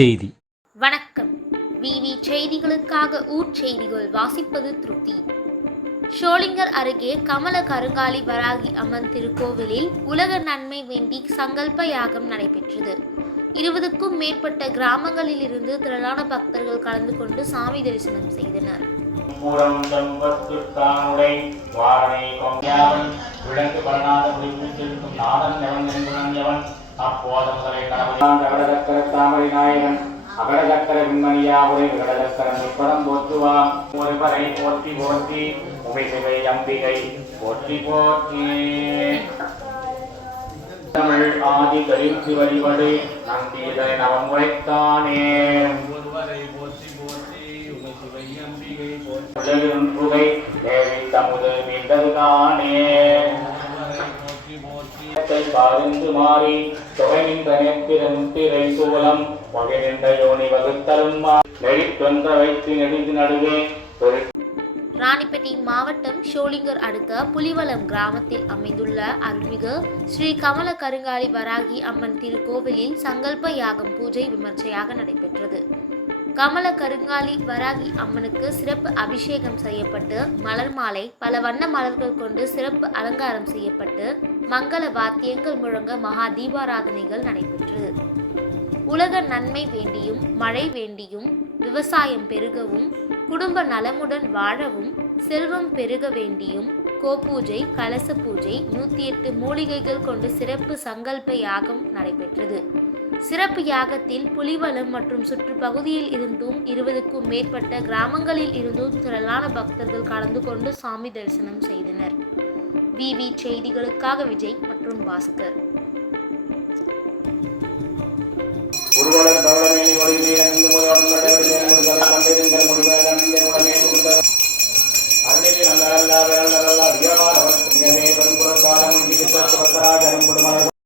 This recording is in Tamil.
செய்தி. வணக்கம். விவி செய்திகளுக்காக ஊர்ச்செய்திகள் வாசிப்பது திருப்தி. ஷோலிங்கர் அருகே கமல கருங்காலி வராகி அம்மன் திருக்கோவிலில் உலக நன்மை வேண்டி சங்கல்ப யாகம் நடைபெற்றது. இருபதுக்கும் மேற்பட்ட கிராமங்களிலிருந்து திரளான பக்தர்கள் கலந்து கொண்டு சாமி தரிசனம் செய்தனர். பூரம் செம்பத்துத்தானுடை வாரணை கொங்கியாவன். விளங்கு பரணாத முடிப்பூத்திருக்கும் நாதன் எவன் என்பவன் எவன்? அப்போத முதலை கடவுளான் அகடதக்கர தாமரை நாயகன். அகடதக்கர விண்மணியாவுரை விகடதக்கரன் முப்பதம் போற்றுவாம் ஒருவரை போற்றி போற்றி உமைசிவை அம்பிகை போற்றி போற்றி. தமிழ் ஆதி கரிந்து வழிபடு நந்தியதை நவம் உரைத்தானே ஒருவரை போற்றி போற்றி உமை சிவை அம்பிகை புகை தேவி தமுது மீண்டது காணே ஒருவரை பாருந்து மாறி தொகை நின்ற நெத்திரம் திரை சூலம் வகை நின்ற யோனி வகுத்தலும் நெடித்தொன்ற வைத்து நெடிந்து நடுவே. ராணிப்பேட்டை மாவட்டம் ஷோலிங்கர் அடுத்த புலிவலம் கிராமத்தில் அமைந்துள்ள அருள்மிகு ஸ்ரீ கமல கருங்காலி வராகி அம்மன் திருக்கோவிலில் சங்கல்ப யாகம் பூஜை விமர்சையாக நடைபெற்றது. கமல கருங்காலி வராகி அம்மனுக்கு சிறப்பு அபிஷேகம் செய்யப்பட்டு மலர் மாலை பல வண்ண மலர்கள் கொண்டு சிறப்பு அலங்காரம் செய்யப்பட்டு மங்கள வாத்தியங்கள் முழங்க மகா தீபாராதனைகள் நடைபெற்று. உலக நன்மை வேண்டியும் மழை வேண்டியும் விவசாயம் பெருகவும் குடும்ப நலமுடன் வாழவும் செல்வம் பெருக வேண்டியும் கோபூஜை கலச பூஜை நூற்றி எட்டு மூலிகைகள் கொண்டு சிறப்பு சங்கல்ப யாகம் நடைபெற்றது. சிறப்பு யாகத்தில் புலிவலம் மற்றும் சுற்றுப்பகுதியில் இருந்தும் இருபதுக்கும் மேற்பட்ட கிராமங்களில் இருந்தும் திரளான பக்தர்கள் கலந்து கொண்டு சாமி தரிசனம் செய்தனர். விவி செய்திகளுக்காக விஜய் மற்றும் பாஸ்கர். உருவலர் தவளமேனி ஒளிமே அணிந்து முயோடும்